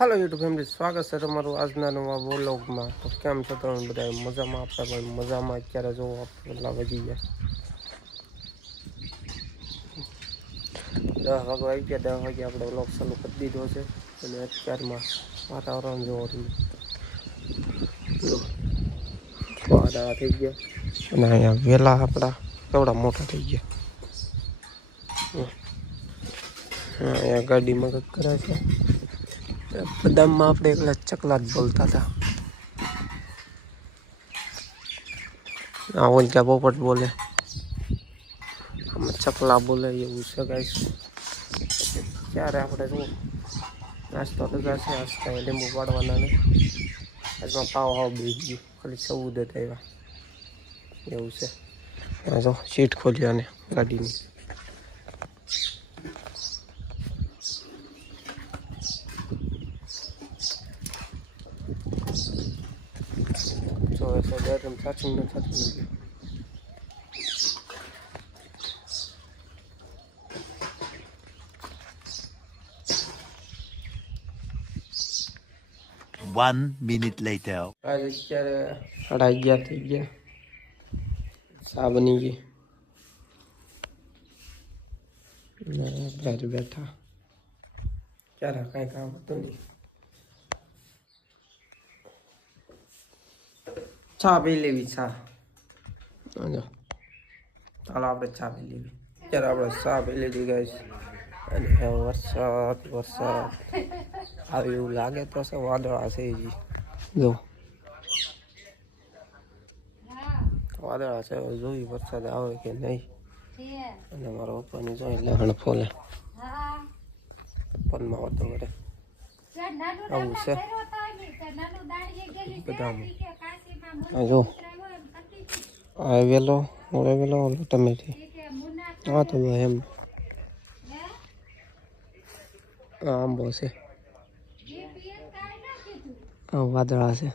Hello YouTube family स्वागत है તમારું આજના નવા વ્લોગમાં। તો કેમ છો તમે બધા મજામાં? આપણે પણ મજામાં। અત્યારે જો પેલા વધી ગયા 10 વાગે આવી ગયા। 10 વાગે આપણે વ્લોગ ચાલુ કરી દીધો છે અને અત્યારમાં વાતાવરણ જોવો તમે વાદળા થઈ ગયા અને અહીંયા વેલા આપણા કેવડા મોટા થઈ ગયા। અહીંયા ગાડીમાં કંઈક કરે છે। બદામમાં આપણે એકલા ચકલા જ બોલતા હતા। આ ઓલચા પોપટ બોલે, આમાં ચકલા બોલે એવું છે ગાઈસ। ત્યારે આપણે શું નાસ્તો તો જશે આજ કાંઈ લીંબુ પાડવાના ને આજમાં પાવ હાવ બેસી ગયું ખાલી 14 જ આવ્યા એવું છે। આ જો સીટ ખોલી અને ગાડીની જો એટલે બેડરૂમ સાચું નથી। One minute later. आज અત્યારે 11:30 થઈ ગયા। ચા બની ગઈ ને આપણે બેઠા ક્યારે કાંઈ કામ હતું નહીં। ચા પી લેવી ચા જો ચાલો આપણે ચા પી લેવી। અત્યારે આપણે ચા પી લીધી ગાઈસ અને વરસાદ આવે એવું લાગે તો છે વાદળા છે જી જો વાદળા છે જોઈ વરસાદ આવે કે નહીં। અને મારા પપ્પાની જોઈ લહણ ફોલે પનમાં વાતો કરે આવું છે બધામાં। જો આ વેલો ઓલો ટમેટી આ તો એમ આંબો છે વાદળા છે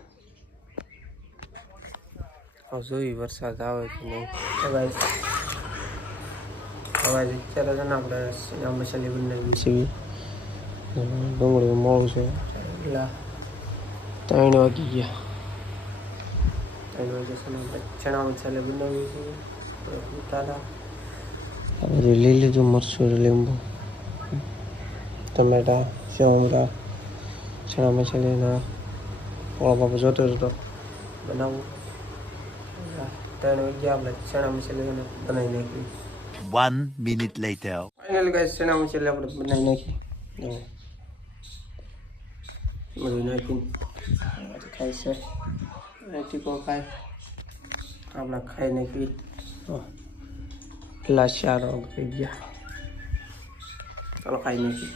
જોઈ વરસાદ આવે કે નહીં। હવે અત્યારે છે ને આપણે ચણા મસાલી બનાવી છીએ। ડુંગળી મોળું છે એટલે 3 વાગી ગયા। 3 વાગે છે ને આપણે ચણા મસાલા બનાવીએ છીએ ઉતારા પછી લીલું મરચું લીંબુ ટમેટા સેવમરા ચણા મસાલીના ઓળો બાપા જોતો બનાવું। 3 વાગ્યા આપણે ચણા મસાલી બનાવી નાખી। 1 minute later. ફાઇનલ ગાઈસ ચણા મસાલી આપણે બનાવી નાખી બધું નાખીને ખાય છે ટીકો ખાય આપણે ખાઈ નાખી। પેલા 4 વાગ થઈ ગયા ચાલો ખાઈ નાખી।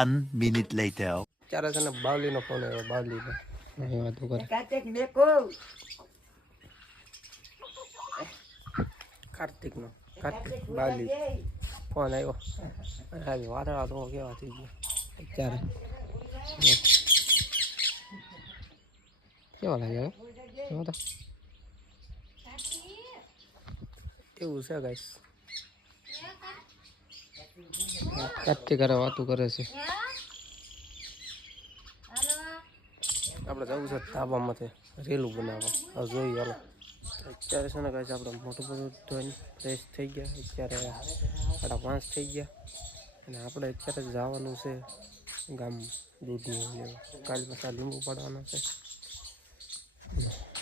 1 minute later. ત્યારે છે ને બાવલીનો ફોન આવ્યો બાવલીનો વાતો કરે કાર્તિક બાવલી ફોન આવ્યો આજે વાદળા તો કેવા થઈ ગયા અત્યારે કેવા લાગે એવું છે ગાઈસ। કાર્તિક હારે વાતો કરે છે। આપણે જવું છે ધાબામાંથી રેલું બનાવવા જોઈએ હાલો। અત્યારે છે ને ગાઈસ આપણે મોટું બધું ધોઈને ફ્રેશ થઈ ગયા। અત્યારે 5:30 થઈ ગયા અને આપણે અત્યારે જવાનું છે ગામ દૂધનું લેવા। કાલ પાછા લીંબુ પાડવાના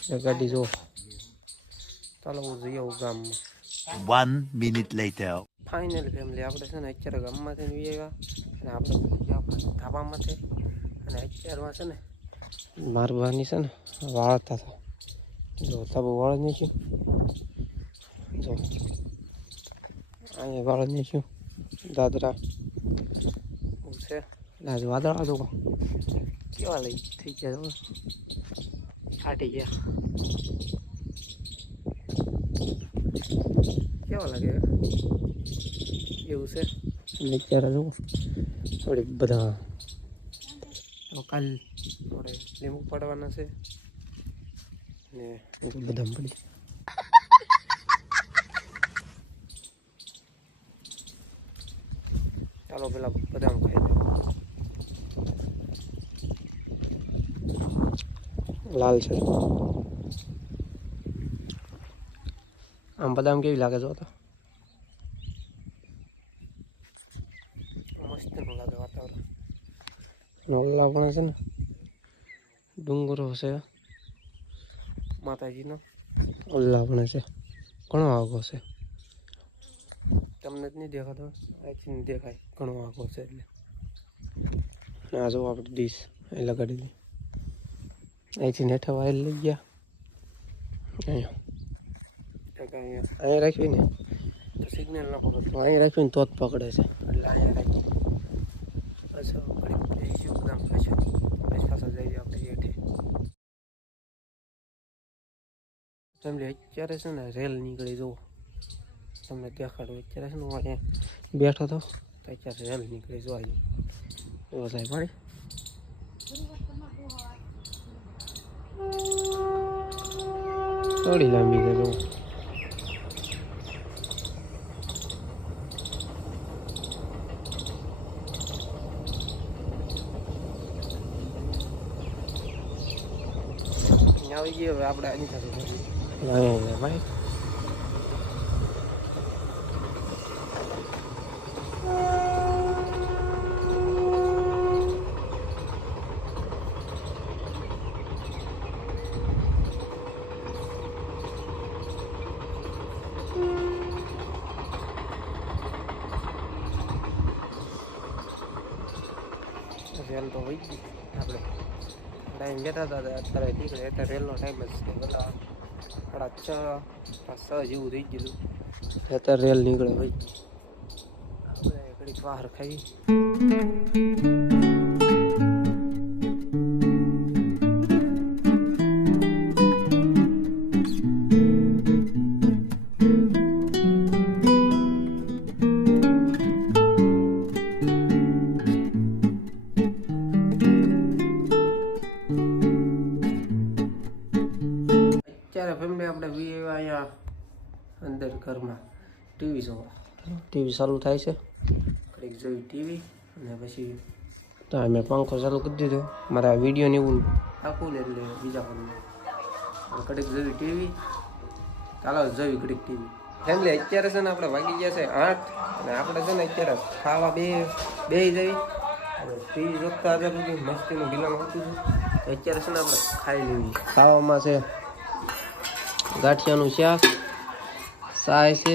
છે ગાડી જો ચાલો હું જઈ આવું ગામમાં। 1 minute later. ફાઇનલ ફેમિલી આપણે છે ને અત્યારે ગામમાંથી આવ્યા અને આપણે ધાબામાંથી અને અત્યારમાં છે ને મારવાની છે ને વાળતા હતા જો ધાબુ વાળ નાખ્યું જો અહીંયા વાળ નાખ્યું દાદરા છે આજ વાદળા તો કેવા લઈ થઈ ગયા ફાટી ગયા કેવા લાગે એવું છે। અને અત્યારે જો થોડીક બધા કાલ આપણે લીંબુ પાડવાના છે ને બધા પડી ચાલો પેલા બદામ ખાઈ લો। લાલ છે. આમ બદામ કેવી લાગે જો તો મસ્ત લાગે વાતાવરણ. ઓલા પણ છે ને ડુંગરો છે માતાજીનો. ઓલા પણ છે ઘણો આગો છે. તમને જ નહીં દેખાતો, અહીંથી દેખાય ઘણો આગો છે એટલે. આ જો આપણે ડીશ અહીં લગાડી દઈએ. અહીંથી નેઠા વાયર લઈ ગયા અહીંયા રાખવી ને તો સિગ્નલ ન પકડતું, અહીં રાખવી ને તો જ પકડે છે એટલે અહીંયા રાખી. બસ ઘડીક જઈશું બદામ ખાશું પછી પાછા જઈએ આપણે હેઠે. તમને અત્યારે છે ને રેલ નીકળી જુઓ, તમને દેખાડું. અત્યારે છે ને હું અહીંયા બેઠો હતો તો અત્યારે રેલ નીકળી જોવા જઈએ એવો થાય ભાઈ. થોડી લાંબી છે જુઓ. આવી ગઈ હવે આપણે આની સાથે ભાઈ. રેલ તો વહી ગઈ આપણે ટાઈમ બેઠા હતા અત્યારે નીકળે. અત્યારે રેલનો ટાઈમ જ છે બધા 6:30 જેવું થઈ ગયેલું. અત્યારે રેલ નીકળે ભાઈ. આપણે ઘડીક બહાર ખાઈ. અત્યારે ફેમિલી આપણે અહીંયા અંદર ઘરમાં ટીવી જોવા. ટીવી ચાલુ થાય છે ઘડીક જોઈ ટીવી અને પછી તો મેં પંખો ચાલુ કરી દીધો. મારા વિડીયોને એવું આપું ને એટલે બીજા ફોનમાં ઘડીક જોઈ ટીવી. ચાલો જોઈ ઘડીક ટીવી. ફેમિલી અત્યારે છે ને આપણે વાગી ગયા છે 8 અને આપણે છે ને અત્યારે ખાવા બે જઈ અને ટીવી જોતા હતા બધું મસ્તીનું બિલાનું હતું. અત્યારે છે ને આપણે ખાઈ લેવી. ખાવામાં છે ગાંઠિયાનું શાક, સાય છે,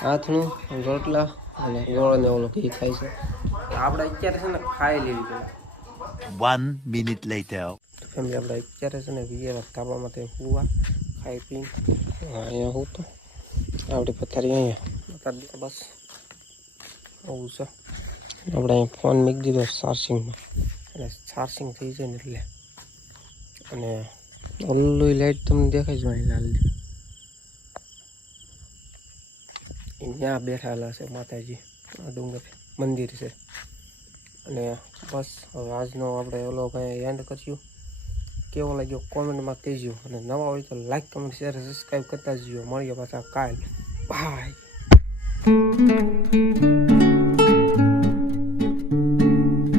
હાથનું રોટલા અને ગોળ ને ઓલો ઘી ખાય છે. આપણે અત્યારે છે ને ખાઈ લેવી પેલા. 1 minute later. ફેમિલી આપણે અત્યારે છે ને વીએ ધાબામાં તે હુવા ખાઈ પી અહીંયા હું તો આપણી પથારી અહીંયા બસ આવું છે. આપણે અહીંયા ફોન મૂકી દીધો ચાર્જિંગમાં એટલે ચાર્જિંગ થઈ જાય ને એટલે. અને ઓલું લાઈટ તમને દેખાય છે અહીં લાલ ત્યાં બેઠેલા છે માતાજી. આ ડુંગર મંદિર છે. અને બસ હવે આજનો આપણે ઓલો ભાઈ એન્ડ કર્યું. કેવો લાગ્યો કોમેન્ટમાં કહેજો અને નવા હોય તો લાઈક કમેન્ટ શેર સબસ્ક્રાઈબ કરતા જજો. મળીએ પાછા કાલ. બાય.